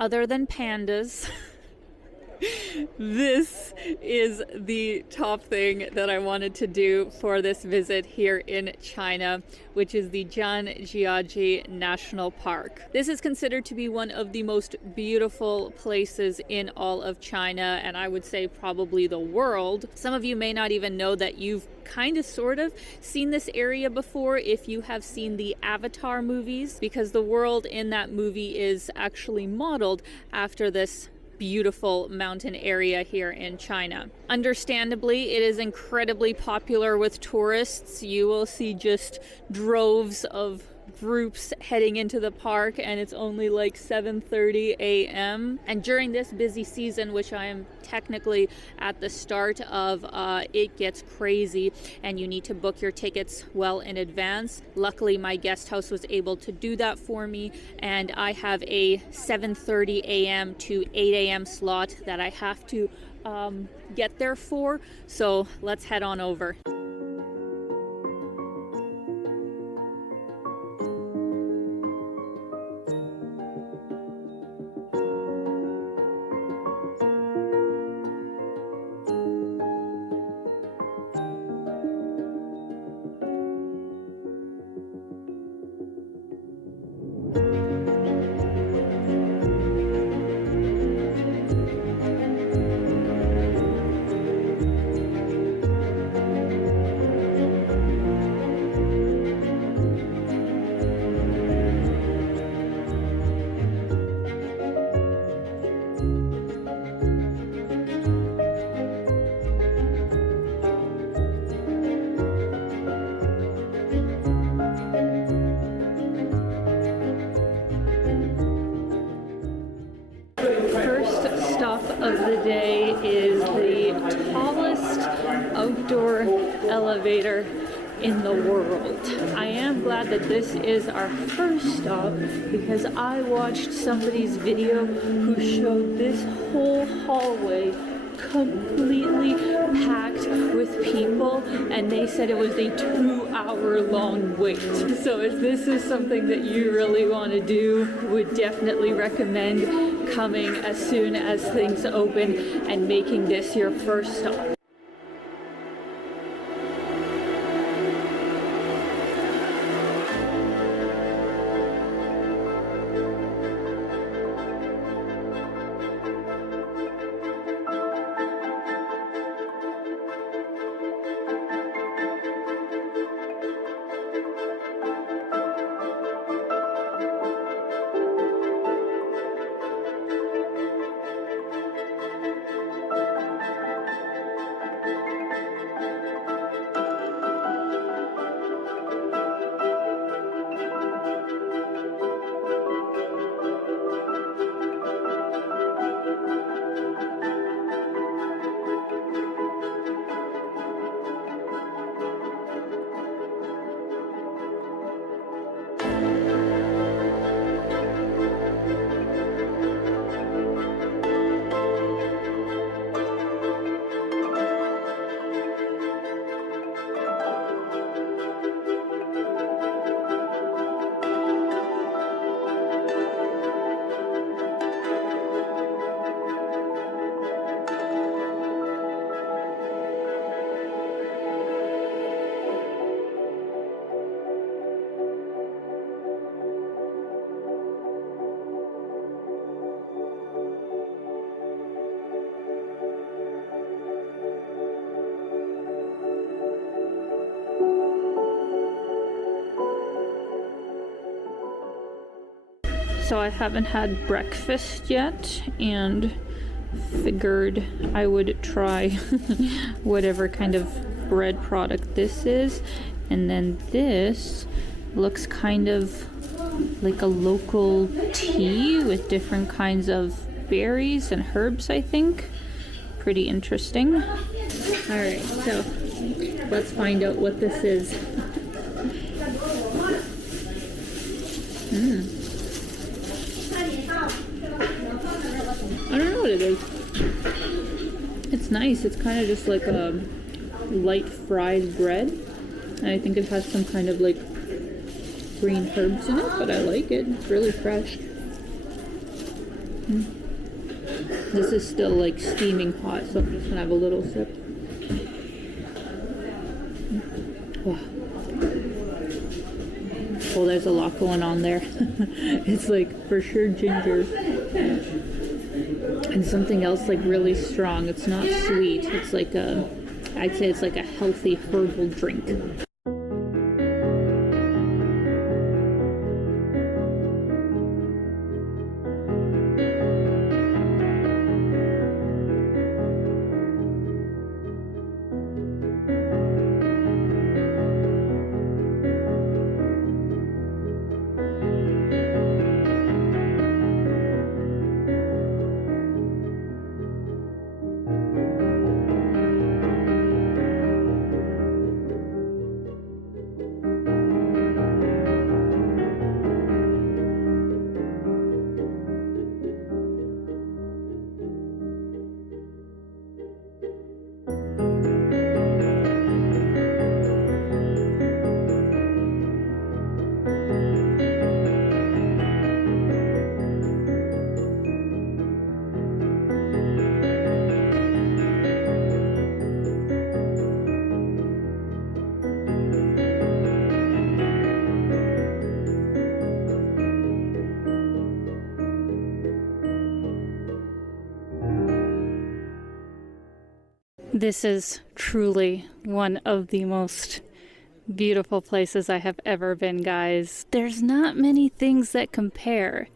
other than pandas, this is the top thing that I wanted to do for this visit here in China, which is the Zhangjiajie National Park. This is considered to be one of the most beautiful places in all of China, and I would say probably the world. Some of you may not even know that you've kind of sort of seen this area before if you have seen the Avatar movies, because the world in that movie is actually modeled after this beautiful mountain area here in China. Understandably, it is incredibly popular with tourists. You will see just droves of groups heading into the park, and it's only like 7:30 a.m. And during this busy season, which I am technically at the start of, it gets crazy and you need to book your tickets well in advance. Luckily, my guest house was able to do that for me, and I have a 7:30 a.m. to 8 a.m. slot that I have to get there for. So let's head on over. Of the day is the tallest outdoor elevator in the world. I am glad that this is our first stop, because I watched somebody's video who showed this whole hallway completely packed with people, and they said it was a 2-hour-long wait. So if this is something that you really want to do, would definitely recommend coming as soon as things open and making this your first stop. So I haven't had breakfast yet, and figured I would try whatever kind of bread product this is. And then this looks kind of like a local tea with different kinds of berries and herbs, I think. Pretty interesting. Alright, so let's find out what this is. I don't know what it is. It's nice. It's kind of just like a light fried bread. And I think it has some kind of like green herbs in it, but I like it. It's really fresh. This is still like steaming hot, so I'm just gonna have a little sip. Wow. Well, there's a lot going on there. It's like for sure ginger and something else like really strong. It's not sweet. It's like I'd say it's like a healthy herbal drink. This is truly one of the most beautiful places I have ever been, guys. There's not many things that compare.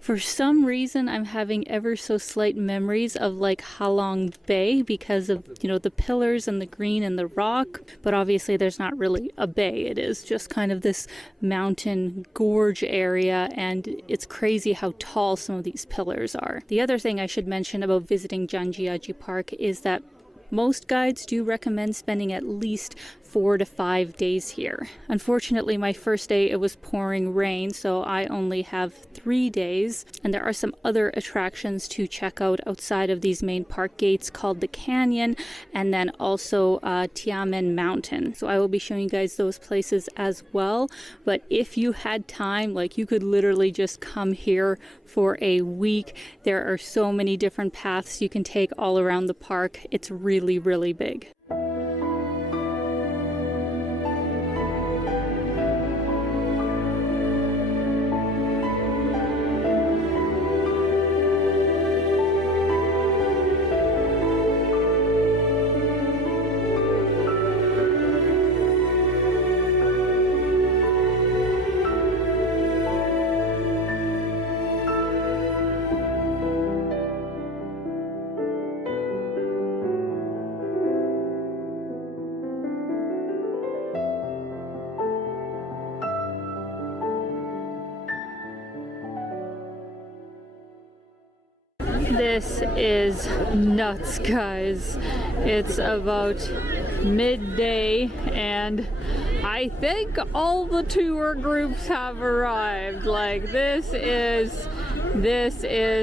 For some reason, I'm having ever so slight memories of like Halong Bay because of, you know, the pillars and the green and the rock. But obviously there's not really a bay. It is just kind of this mountain gorge area, and it's crazy how tall some of these pillars are. The other thing I should mention about visiting Zhangjiajie Park is that most guides do recommend spending at least 4 to 5 days here. Unfortunately, my first day it was pouring rain, so I only have 3 days, and there are some other attractions to check out outside of these main park gates called the Canyon and then also Tiamen Mountain. So I will be showing you guys those places as well. But if you had time, like, you could literally just come here for a week. There are so many different paths you can take all around the park. It's really, really big. This is nuts, guys. It's about midday and I think all the tour groups have arrived. Like, this is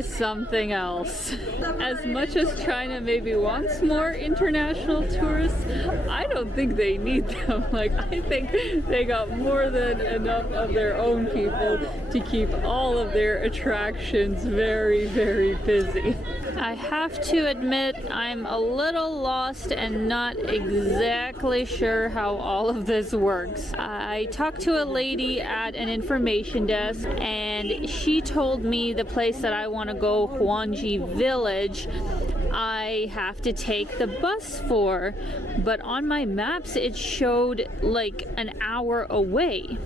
something else. As much as China maybe wants more international tourists, I don't think they need them. Like, I think they got more than enough of their own people to keep all of their attractions very, very busy. I have to admit, I'm a little lost and not exactly sure how all of this works. I talked to a lady at an information desk and she told me the place that I want to go, Huangji Village, I have to take the bus for, but on my maps it showed like an hour away.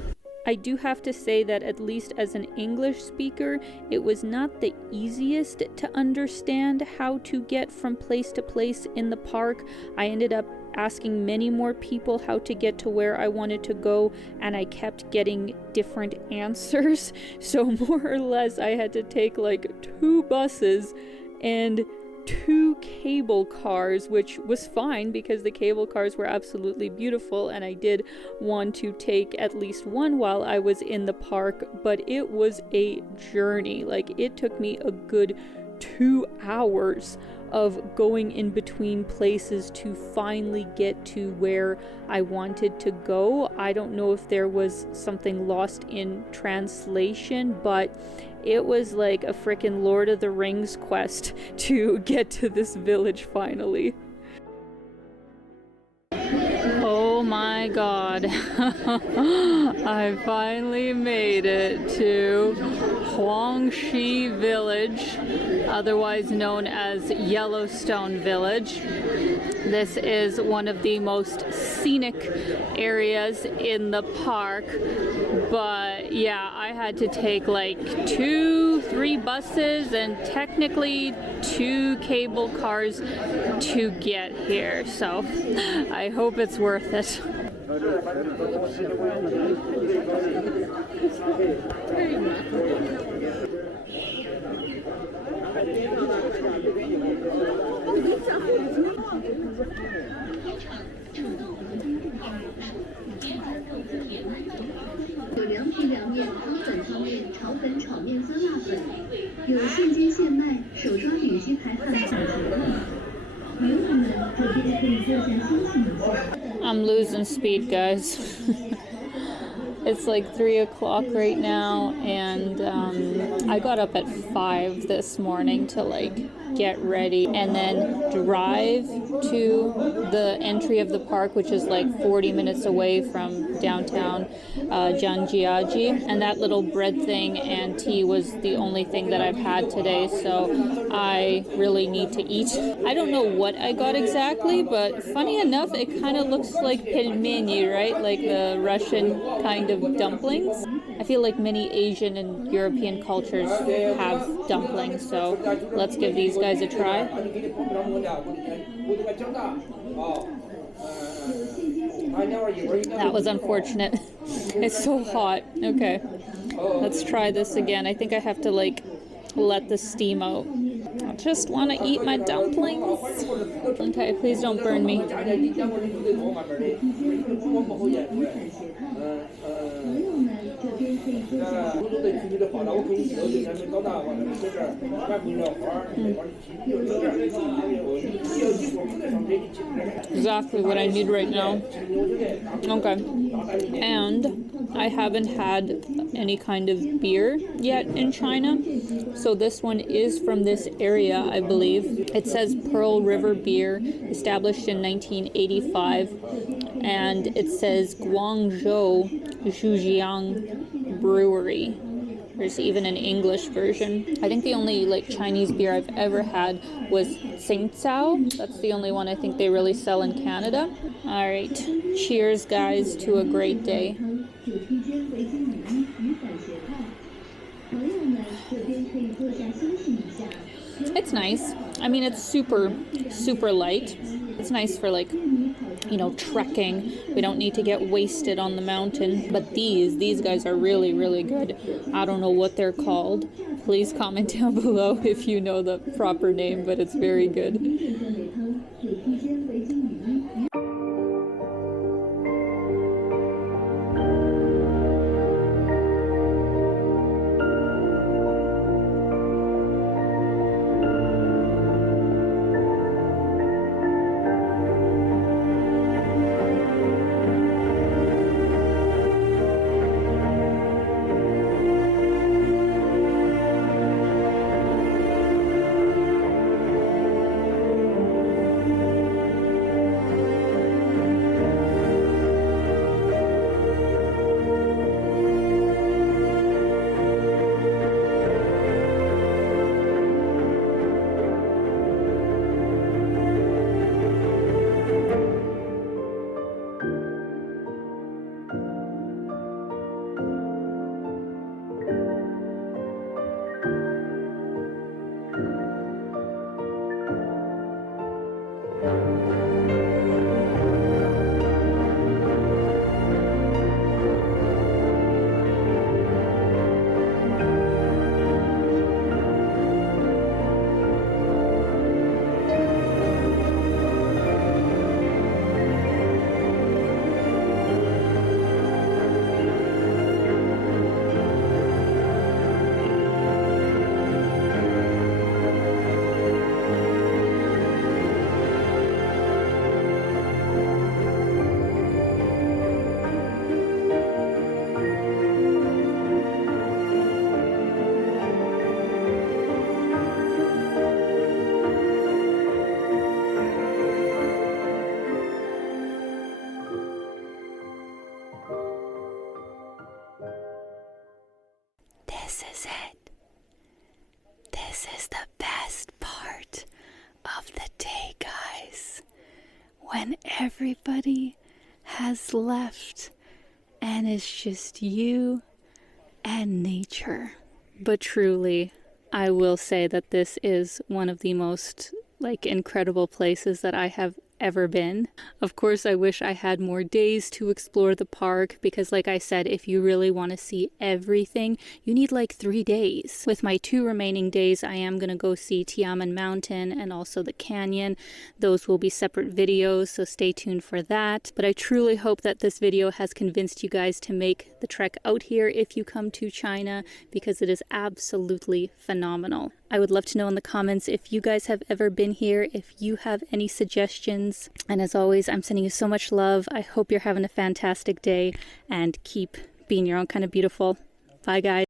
I do have to say that at least as an English speaker, it was not the easiest to understand how to get from place to place in the park. I ended up asking many more people how to get to where I wanted to go, and I kept getting different answers. So more or less I had to take like 2 buses and 2 cable cars, which was fine because the cable cars were absolutely beautiful and I did want to take at least one while I was in the park, but it was a journey. Like, it took me a good 2 hours of going in between places to finally get to where I wanted to go. I don't know if there was something lost in translation, but it was like a freaking Lord of the Rings quest to get to this village finally. Oh my god. I finally made it to Huangshi Village, otherwise known as Yellowstone Village. This is one of the most scenic areas in the park, but yeah, I had to take like 2-3 buses and technically 2 cable cars to get here, so I hope it's worth it. 有凉皮凉面、汤粉汤面、炒粉炒面、酸辣粉，有现煎现卖、手抓饼鸡排汉小学。朋友们，这边可以坐下休息一下。I'm losing speed, guys. It's like 3 o'clock right now, and I got up at 5 this morning to like get ready and then drive to the entry of the park, which is like 40 minutes away from downtown Zhangjiajie, and that little bread thing and tea was the only thing that I've had today, so I really need to eat. I don't know what I got exactly, but funny enough, it kind of looks like pelmeni, right? Like the Russian kind of dumplings. I feel like many Asian and European cultures have dumplings, so let's give these guys a try. That was unfortunate. It's so hot. Okay, let's try this again. I think I have to like let the steam out. I just want to eat my dumplings. Okay, please don't burn me. Exactly what I need right now. Okay. And I haven't had any kind of beer yet in China. So this one is from this area, I believe. It says Pearl River Beer, established in 1985. And it says Guangzhou Zhujiang Brewery. There's even an English version. I think the only like Chinese beer I've ever had was Tsingtao. That's the only one I think they really sell in Canada. All right, cheers guys to a great day. It's nice. I mean, it's super light. It's nice for like, you know, trekking. We don't need to get wasted on the mountain. But these guys are really good. I don't know what they're called. Please comment down below if you know the proper name, but it's very good. this is it. This is the best part of the day, guys. When everybody has left and it's just you and nature. But truly, I will say that this is one of the most incredible places that I have ever been. Of course, I wish I had more days to explore the park because like I said, if you really want to see everything, you need 3 days. With my 2 remaining days, I am going to go see Tiamen Mountain and also the canyon. Those will be separate videos, so stay tuned for that. But I truly hope that this video has convinced you guys to make the trek out here if you come to China because it is absolutely phenomenal. I would love to know in the comments if you guys have ever been here, if you have any suggestions. And as always, I'm sending you so much love. I hope you're having a fantastic day and keep being your own kind of beautiful. Bye, guys.